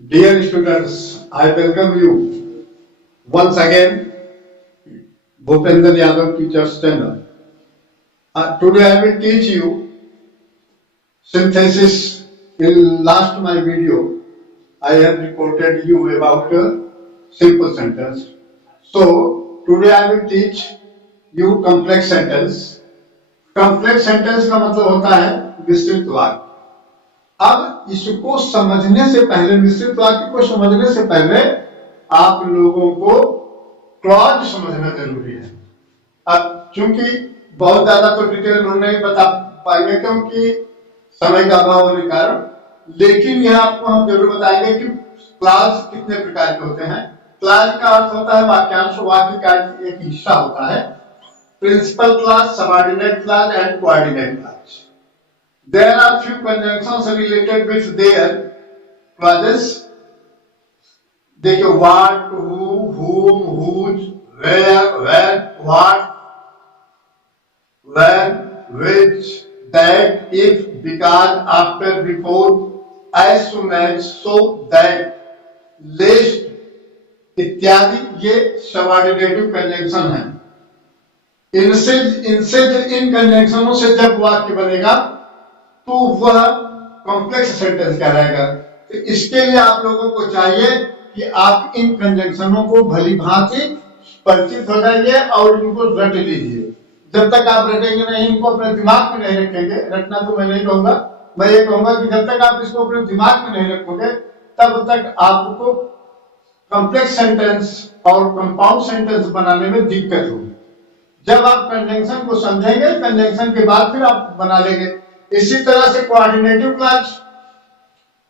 Dear students, I welcome you once again, Bhupender Yadav Teachers Channel. Today I will teach you synthesis. In last my video, I have reported you about a simple sentence. So today I will teach you complex sentence. Complex sentence का मतलब होता है विस्तृत वाक्य। अब इसको समझने से पहले, विस्तृत वाक्य को समझने से पहले आप लोगों को क्लॉज समझना जरूरी है। अब चूंकि बहुत ज्यादा तो डिटेल में नहीं बता पाएंगे क्योंकि समय का अभाव होने के कारण, लेकिन यह आपको हम जरूर बताएंगे कि क्लॉज कितने प्रकार के होते हैं। क्लॉज का अर्थ होता है वाक्यांश, वाक्य का एक हिस्सा होता है। Principal clause, subordinate clause and coordinate clause. There are few conjunctions related with their clauses. देखिए what, who, whom, whose, where, when, what, when, which, that, if, because, after, before, as soon as, so that, lest इत्यादि ये सबऑर्डिनेटिव conjunction है। इनसे इन कंजंक्शनों से जब वाक्य बनेगा तो वह कॉम्प्लेक्स सेंटेंस कहलाएगा। तो इसके लिए आप लोगों को चाहिए कि आप इन कंजंक्शनों को भली भांति परिचित हो जाइए और इनको रट लीजिए। जब तक आप रटेंगे नहीं, इनको अपने दिमाग में नहीं रखेंगे, रटना तो मैं नहीं कहूंगा, मैं ये कहूंगा कि जब तक आप इसको अपने दिमाग में नहीं रखोगे तब तक आपको कॉम्प्लेक्स सेंटेंस और कंपाउंड सेंटेंस बनाने में दिक्कत होगी। जब आप कंजंक्शन को समझेंगे, कंजंक्शन के बाद फिर आप बना लेंगे। इसी तरह से कोऑर्डिनेटिव क्लॉज,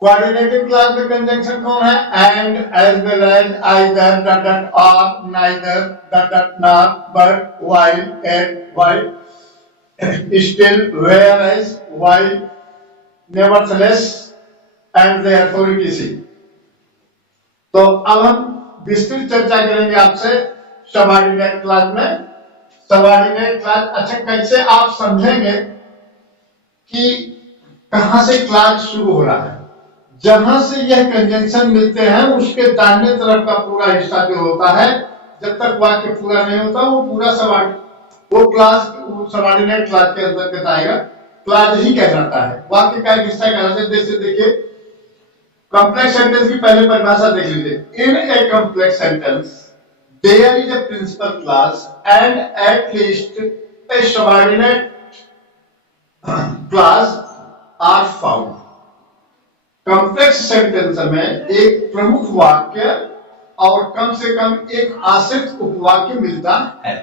कोऑर्डिनेटिव क्लॉज में कंजंक्शन कौन है? And, as well as, either, dot dot, और, neither, dot dot, not, but, while, yet, while, still, whereas, while, nevertheless and therefore etc. तो अब हम विस्तृत चर्चा करेंगे आपसे सबऑर्डिनेट क्लॉज में। सबऑर्डिनेट क्लॉज अच्छा कैसे आप समझेंगे कि कहां से क्लॉज शुरू हो रहा है? जहां से यह कंजंक्शन मिलते हैं उसके दाहिने तरफ का पूरा हिस्सा जो होता है, जब तक वाक्य पूरा नहीं होता वो पूरा वो क्लॉज सबऑर्डिनेट क्लॉज के अंतर्गत आएगा, क्लॉज ही कहलाता है। वाक्य का एक हिस्सा कहलाता है। जैसे देखिए कॉम्प्लेक्स सेंटेंस की पहले परिभाषा देख लीजिए। In a complex sentence there is a principal clause and at least a subordinate clause are found. Complex sentence में एक प्रमुख वाक्य और कम से कम एक आश्रित उपवाक्य मिलता है।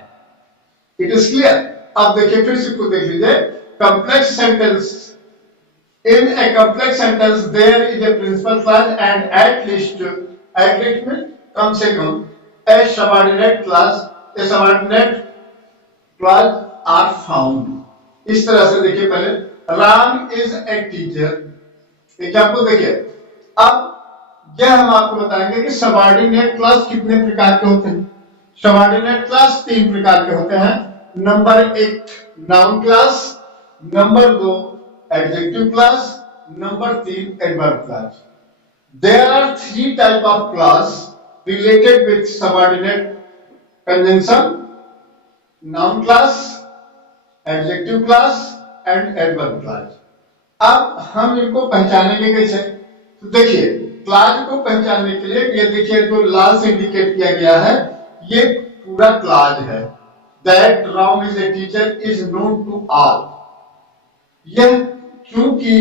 It is clear. अब देखिए फिर से देख लीजिए। Complex sentence, in a complex sentence there is a principal clause and at least में कम से कम a subordinate clause are found. इस तरह से देखिए पहले Ram is a teacher. Example देखिए। अब यह हम आपको बताएंगे कि सबऑर्डिनेट क्लॉज कितने प्रकार के होते हैं। सबऑर्डिनेट क्लॉज 3 प्रकार के होते हैं। Number 1 noun clause, number 2 adjective clause, number 3 adverb clause. There are 3 type of clause related with subordinate conjunction: noun clause, adjective clause and adverb clause. अब हम इनको पहचानेंगे कैसे? तो देखिए क्लॉज को पहचानने के लिए ये देखिए जो लाल से इंडिकेट किया गया है ये पूरा क्लॉज है। That Ram is a teacher is known to all. यह चूंकि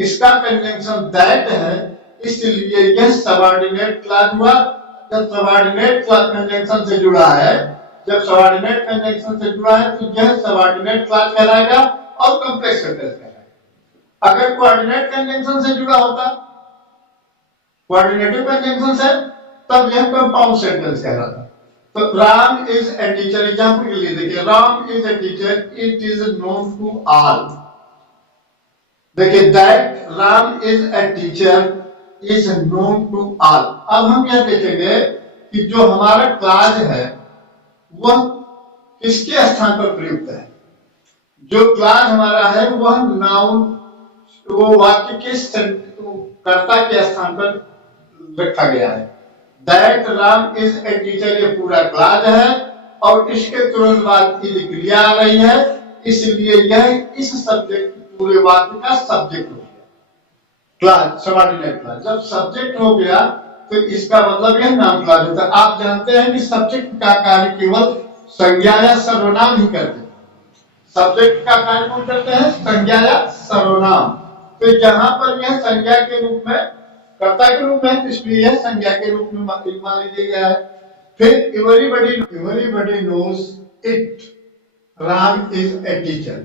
इसका कंजंक्शन दैट है इसलिए यह सबऑर्डिनेट क्लॉज हुआ। जब सबऑर्डिनेट क्लॉज कंजंक्शन से जुड़ा है, जब सबऑर्डिनेट कंजंक्शन से जुड़ा है तो यह सबऑर्डिनेट क्लॉज कहलाएगा और कॉम्प्लेक्स सेंटेंस कहलाएगा। अगर कोऑर्डिनेट कंजंक्शन से जुड़ा होता, कोऑर्डिनेटिव कंजंक्शन से, तब यह कंपाउंड सेंटेंस कहलाता। तो Ram is a teacher, example के लिए देखिए Ram is a teacher it is known to all. देखिए that Ram is a teacher is known to all. अब हम यह देखेंगे कि जो हमारा क्लॉज है वह किसके स्थान पर प्रयुक्त है। जो क्लॉज हमारा है वह नाउन, वो वाक्य के कर्ता के स्थान पर रखा गया है। That Ram is a teacher ये पूरा क्लास है और इसके तुरंत बाद इज क्रिया आ रही है, इसलिए यह इस सब्जेक्ट पूरे वाक्य का सब्जेक्ट हो गया। क्लास सबऑर्डिनेट क्लास जब सब्जेक्ट हो गया तो इसका मतलब यह नाउन क्लास होता है। आप जानते हैं कि सब्जेक्ट का कार्य केवल संज्ञा या सर्वनाम ही करते हैं। सब्जेक्ट का कार्य कौन करते हैं? संज्ञा या सर्वनाम। तो यहाँ पर यह संज्ञा के रूप में, कर्ता के रूप में, इसलिए यह संज्ञा के रूप में मान लीजिए गया है। फिर everybody knows it Ram is a teacher.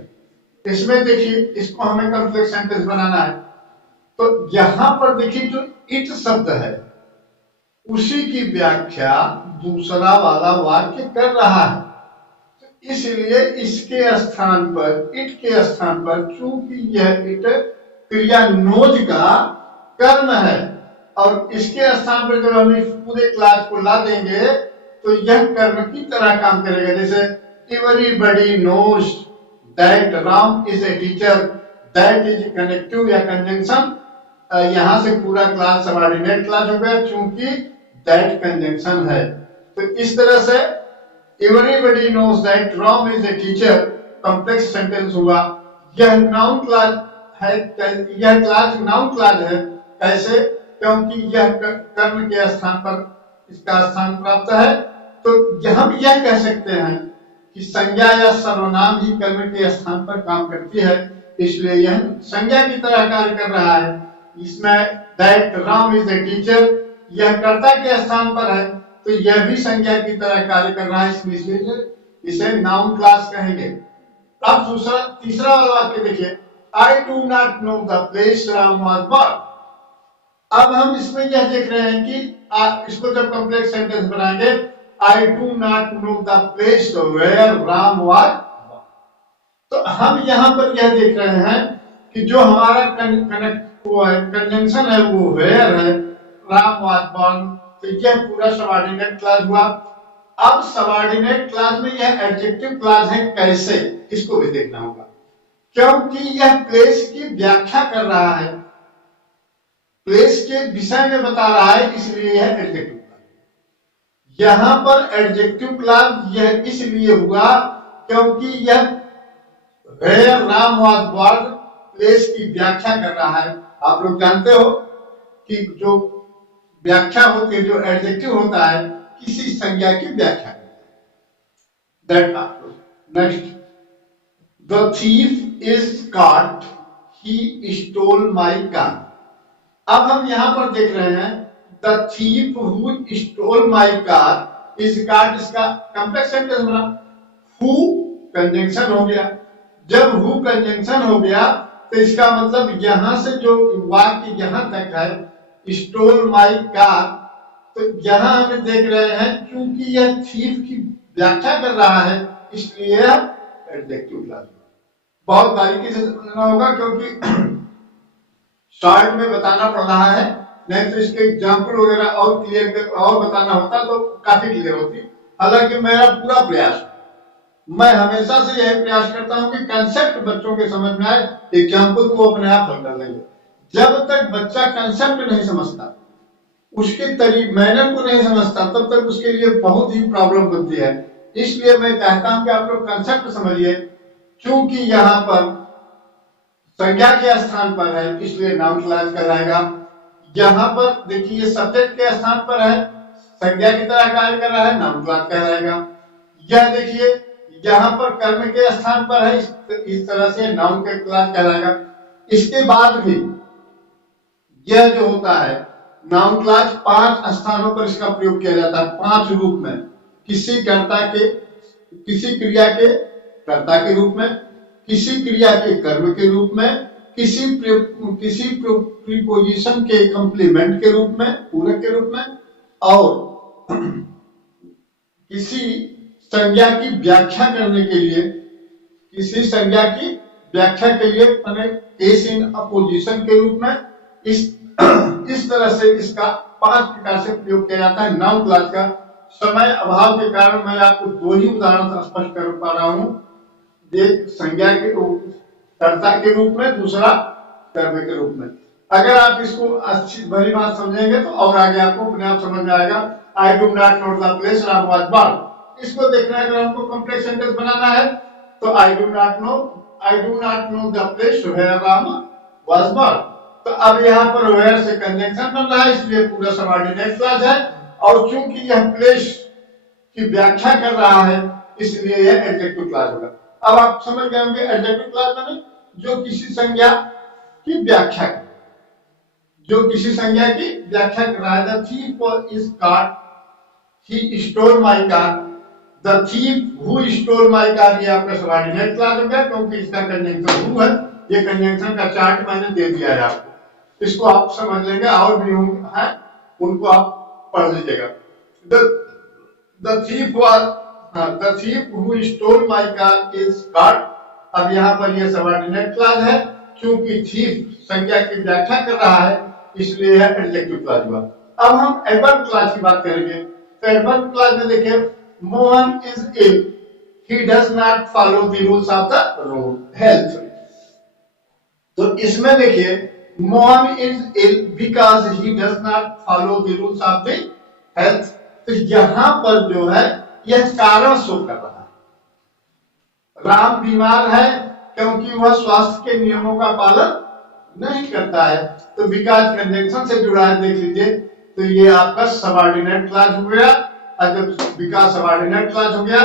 इसमें देखिए इसको हमें कॉम्प्लेक्स सेंटेंस बनाना है। तो यहां पर देखिए जो इट शब्द है उसी की व्याख्या दूसरा वाला वाक्य कर रहा है। तो इसलिए इसके स्थान पर, इट के स्थान पर, चूंकि यह इट क्रिया नोज का कर्म है और इसके स्थान पर जब हम इस पूरे क्लास को ला देंगे तो यह कर्म की तरह काम करेगा। जैसे everybody knows that Ram is a teacher, that is connective या कंजंक्शन। यहां से पूरा क्लास सबऑर्डिनेट क्लास हो गया क्योंकि दैट कंजंक्शन है। तो इस तरह से everybody knows that Ram is a teacher complex sentence हुआ। यह नाउन क्लास है, यह क्लास नाउन क्लास है। कैसे? क्योंकि यह कर्म के स्थान पर इसका स्थान प्राप्त है। तो हम यह कह सकते हैं कि संज्ञा या सर्वनाम ही कर्म के स्थान पर काम करती है, इसलिए यह संज्ञा की तरह कार्य कर रहा है। इसमें that Ram is a teacher यह कर्ता के स्थान पर है तो यह भी संज्ञा की तरह कार्य कर रहा है, इसलिए इसे नाउन क्लास कहेंगे। अब तीसरा वाला वाक्य देखिए, I do not know the place Ram was born. अब हम इसमें यह देख रहे हैं कि इसको जब कॉम्प्लेक्स सेंटेंस बनाएंगे, I do not know the place where Ram was born, तो हम यहां पर यह देख रहे हैं कि जो हमारा कनेक्ट वो है कंजंक्शन है वो वेयर है, राम वाज बोर्न। तो यह पूरा सबऑर्डिनेट क्लास हुआ। अब सबऑर्डिनेट क्लास में यह एडजेक्टिव क्लास है, कैसे? इसको भी देखना होगा क्योंकि यह प्लेस की व्याख्या कर रहा है, प्लेस के विषय में बता रहा है, इसलिए यह एडजेक्टिव क्लास। यहां पर एडजेक्टिव क्लास यह इसलिए हुआ क्योंकि यह where Ram was born place की व्याख्या कर रहा है। आप लोग जानते हो कि जो व्याख्या होती है, जो एडजेक्टिव होता है, किसी संज्ञा की व्याख्या करता है। Next, the thief is caught, he stole my car. अब हम यहां पर देख रहे हैं the thief who stole my car is caught, इसका कॉम्प्लेक्स सेंटेंस बना। हु कंजंक्शन हो गया। जब हु कंजंक्शन हो गया तो इसका मतलब यहां से जो वाक्य यहां तक है स्टोल माय कार, तो यहां हम देख रहे हैं क्योंकि यह थीफ की व्याख्या कर रहा है इसलिए एडजेक्टिव क्लास। बहुत बारीकी से समझना होगा क्योंकि शॉर्ट में बताना पड़ रहा है, नहीं तो इसके एग्जाम्पल वगैरह और क्लियर और बताना होता तो काफी क्लियर होती। हालांकि मेरा पूरा प्रयास, मैं हमेशा से यही प्रयास करता हूं कि कंसेप्ट बच्चों के समझ में आए, एग्जाम्पल को अपने आप हल कर लेंगे। जब तक बच्चा कंसेप्ट नहीं समझता, उसके तरीके मैनर को नहीं समझता, तब तक उसके लिए बहुत ही प्रॉब्लम बनती है। इसलिए मैं कहता हूं कि आप लोग कंसेप्ट समझिए। क्योंकि यहाँ पर संज्ञा के स्थान पर है इसलिए नाउन क्लास कहलाएगा। यहाँ पर देखिए सब्जेक्ट के स्थान पर है, संज्ञा की तरह कार्य कर रहा है, नाउन क्लास कहलाएगा। यह देखिए यहाँ पर कर्म के स्थान पर है, इस तरह से नाउन के क्लास कहलाएगा। इसके बाद भी यह जो होता है नाउन क्लास 5 स्थानों पर इसका प्रयोग किया जाता है, 5 रूप में। किसी क्रिया के कर्ता के रूप में, किसी क्रिया के कर्म के रूप में, किसी प्रीपोजिशन के कंप्लीमेंट के रूप में, पूरक के रूप में, और किसी संज्ञा की व्याख्या करने के लिए, किसी संज्ञा की व्याख्या के लिए केस इन अपोजिशन के रूप में। इस तरह से इसका 5 प्रकार से प्रयोग किया जाता है नाउन क्लास का। समय अभाव के कारण मैं आपको 2 ही उदाहरण स्पष्ट कर पा रहा हूं, एक संज्ञा के कर्ता के रूप में, दूसरा कर्म के रूप में। अगर आप इसको अच्छी भली बात समझेंगे तो और आगे आपको अपने आप समझ में आएगा। आई do not know the place Ram was born. इसको देखना है, अगर हमको कॉम्प्लेक्स सेंटेंस बनाना है तो I do not know the place where Ram was born. तो अब यहाँ पर वेयर से कंजंक्शन बन रहा है, इसलिए पूरा सबऑर्डिनेट क्लॉज है। और क्योंकि यह प्लेस की व्याख्या कर रहा है इसलिए यह एडजेक्टिव क्लॉज होगा। अब आप समझ गए होंगे एडजेक्टिव क्लॉज माने जो किसी संज्ञा की व्याख्या, जो किसी संज्ञा की व्याख्या कर रहा है। The thief is caught, he stole my car. The thief who stole my car, ये आपका सबऑर्डिनेट क्लॉज हो गया क्योंकि इसका कंजंक्शन हु है। ये कंजंक्शन का चार्ट मैंने दे दिया है आपको, इसको आप समझ लेंगे। और भी होंगे हैं उनको आप पढ़ लीजिएगा। The thief who stole my car is caught। अब यहाँ पर ये सबऑर्डिनेट क्लॉज है, क्योंकि थीफ संज्ञा की व्याख्या कर रहा है इसलिए है एडजेक्टिव क्लॉज हुआ। अब हम एडवर्ब क्लॉज की बात करेंगे। तो एडवर्ब क्लॉज में देखिए, Mohan is ill, he does not follow the rules of the road health. तो इसमें देखिए Mohan is ill because he does not follow the rules of the health. तो यहां पर जो है यह कारण शो कर रहा है। राम बीमार है क्योंकि वह स्वास्थ्य के नियमों का पालन नहीं करता है। तो बिकॉज कंजंक्शन से जुड़ा है, देख लीजिए। तो ये आपका सबऑर्डिनेट क्लॉज हो गया। अगर बिकॉज सबऑर्डिनेट क्लॉज हो गया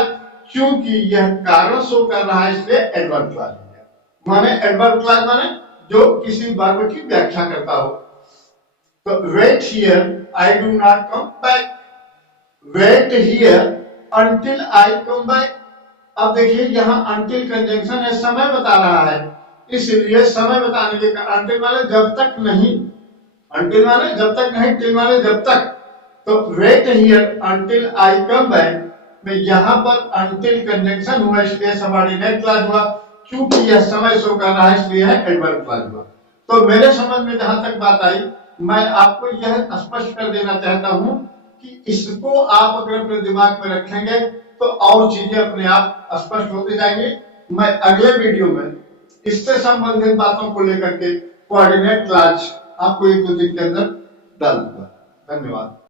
क्योंकि यह कारण शो कर रहा है इसलिए एडवर्ब क्लॉज हो गया। माने एडवर्ब क्लॉज माने जो किसी वर्ब की व्याख्या करता हो। तो wait here I do not come back, wait here until I come back। अब देखिए यहाँ until कंजंक्शन है, समय बता रहा है, इसलिए समय बताने के until माने जब तक नहीं, until माने जब तक नहीं, till माने जब तक। तो wait here until I come back में यहाँ पर until कंजंक्शन हुआ इसलिए सबऑर्डिनेट क्लॉज हुआ। क्योंकि यह समय शो कर रहा है इसलिए है एडवर्ब क्लॉज हुआ। तो मेरे समझ में जहां तक बात आई, मैं आपको यह स्पष्ट कर देना चाहता हूं कि इसको आप अगर अपने दिमाग में रखेंगे तो और चीजें अपने आप स्पष्ट होती जाएंगी। मैं अगले वीडियो में इससे संबंधित बातों को लेकर के कोऑर्डिनेट क्लॉज आपको एक दो दिन के अंदर डाल दूंगा। धन्यवाद।